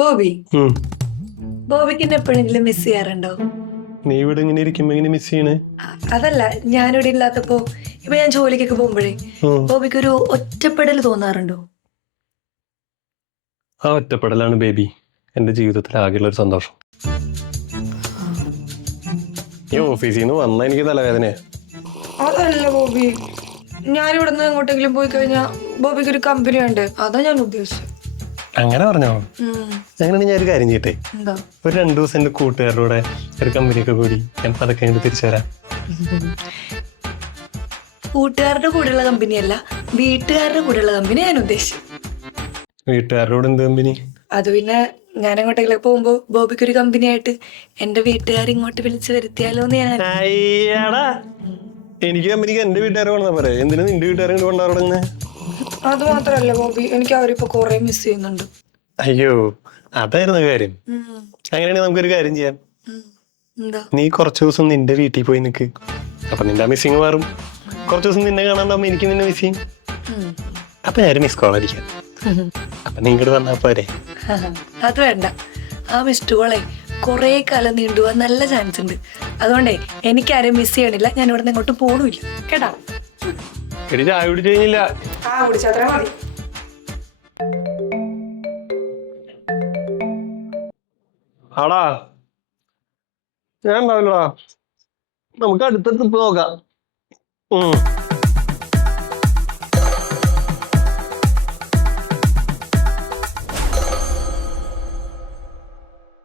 ബോബി ഉം. ബോബിക്ക് എന്നെ എപ്പോഴെങ്കിലും മിസ് ചെയ്യാറുണ്ടോ? നീ ഇവിടെ ഇങ്ങനെ ഇരിക്കുമ്പോ ഇങ്ങനെ മിസ് ചെയ്യണേ? അതല്ല, ഞാനിവിടെ ഇല്ലാത്തപ്പോ ഇപ്പൊ ഞാൻ ജോലിക്കൊക്കെ പോകുമ്പോഴേ ഉം. ബോബിക്ക് ഒരു ഒറ്റപ്പെടൽ തോന്നാറുണ്ടോ? ആ ഒറ്റപ്പെടലാണ് ബേബി എന്റെ ജീവിതത്തിൽ ആകെയുള്ള ഒരു സന്തോഷം. ഈ ഓഫീസിൽ നിന്ന് വന്ന എനിക്ക് തലവേദനയാ. അതല്ല ബോബി, ഞാനിവിടെ നിന്ന് എങ്ങോട്ടെങ്കിലും പോയി കഴിഞ്ഞാൽ ബോബിക്ക് ഒരു കമ്പനി ഉണ്ട്, അതാ ഞാൻ ഉദ്ദേശിച്ചത്. അങ്ങനെ പറഞ്ഞോ? അങ്ങനെയാണെങ്കിൽ ഞാൻ ഒരു കാര്യം ചെയ്യട്ടെ. എന്താ? ഒരു 2 ദിവസം എന്റെ കൂട്ടുകാരുടെ കൂടെ ഒരു കമ്പനിയൊക്കെ കൂടി ഞാൻ പതൊക്കെ കഴിഞ്ഞിട്ട് തിരിച്ചു വരാം. കൂട്ടുകാരുടെ കൂടെയുള്ള കമ്പനിയല്ല, വീട്ടുകാരുടെ കൂടെയുള്ള കമ്പനി ഞാൻ ഉദ്ദേശിച്ചു. വീട്ടുകാരുടെ കൂടെ എന്ത് കമ്പനി? അത് പിന്നെ ഞാൻ എങ്ങോട്ടെങ്കിലും പോകുമ്പോ ബോബിക്ക് ഒരു കമ്പനി ആയിട്ട് എന്റെ വീട്ടുകാർ ഇങ്ങോട്ട് വിളിച്ചു വരുത്തിയാലോ എന്ന് ഞാൻ. അയ്യടാ, എനിക്ക് കമ്പനിക്ക് എന്റെ വീട്ടുകാരെ കൊണ്ടാ പറയാ. എന്തിനാ നിന്റെ വീട്ടുകാരെ കൊണ്ടാടുന്നത്? അത് മാത്രല്ല ബോബി, എനിക്ക് അവരിപ്പോ കൊറേ മിസ് ചെയ്യുന്നുണ്ട്. അയ്യോ, അതായിരുന്നു കാര്യം. അങ്ങനെയാണെങ്കിൽ നമുക്കൊരു കാര്യം ചെയ്യാം. എന്താ? നീ കുറച്ചു ദിവസം നിന്റെ വീട്ടിൽ പോയി നിൽക്ക്. അപ്പൊ നിന്റെ മിസ്സിങ് മാറും. കുറച്ചു ദിവസം നിന്നെ കാണാണ്ടാവുമ്പോ എനിക്ക് നിന്നെ മിസ് ചെയ്യും. അപ്പൊ ഞാൻ മിസ് കോൾ അടിക്കാം. അപ്പൊ നീ ഇങ്ങോട്ട് വന്നാ പോരെ? അത് വേണ്ട, ആ മിസ്ഡ് കോളെ കൊറേ കാലം നീണ്ടുപോവാൻ നല്ല ചാൻസ് ഉണ്ട്. അതുകൊണ്ടേ എനിക്കാരെയും മിസ് ചെയ്യണില്ല, ഞാൻ ഇവിടെ നിന്ന് ഇങ്ങോട്ട് പോണില്ല കേട്ടാ. എടി ചായ കുടിച്ചു കഴിഞ്ഞില്ല. കുടിച്ചത്ര മതി. ആടാ, ഞാൻ ഉണ്ടാവില്ലടാ. നമുക്ക് അടുത്ത ട്രിപ്പ് നോക്കാം.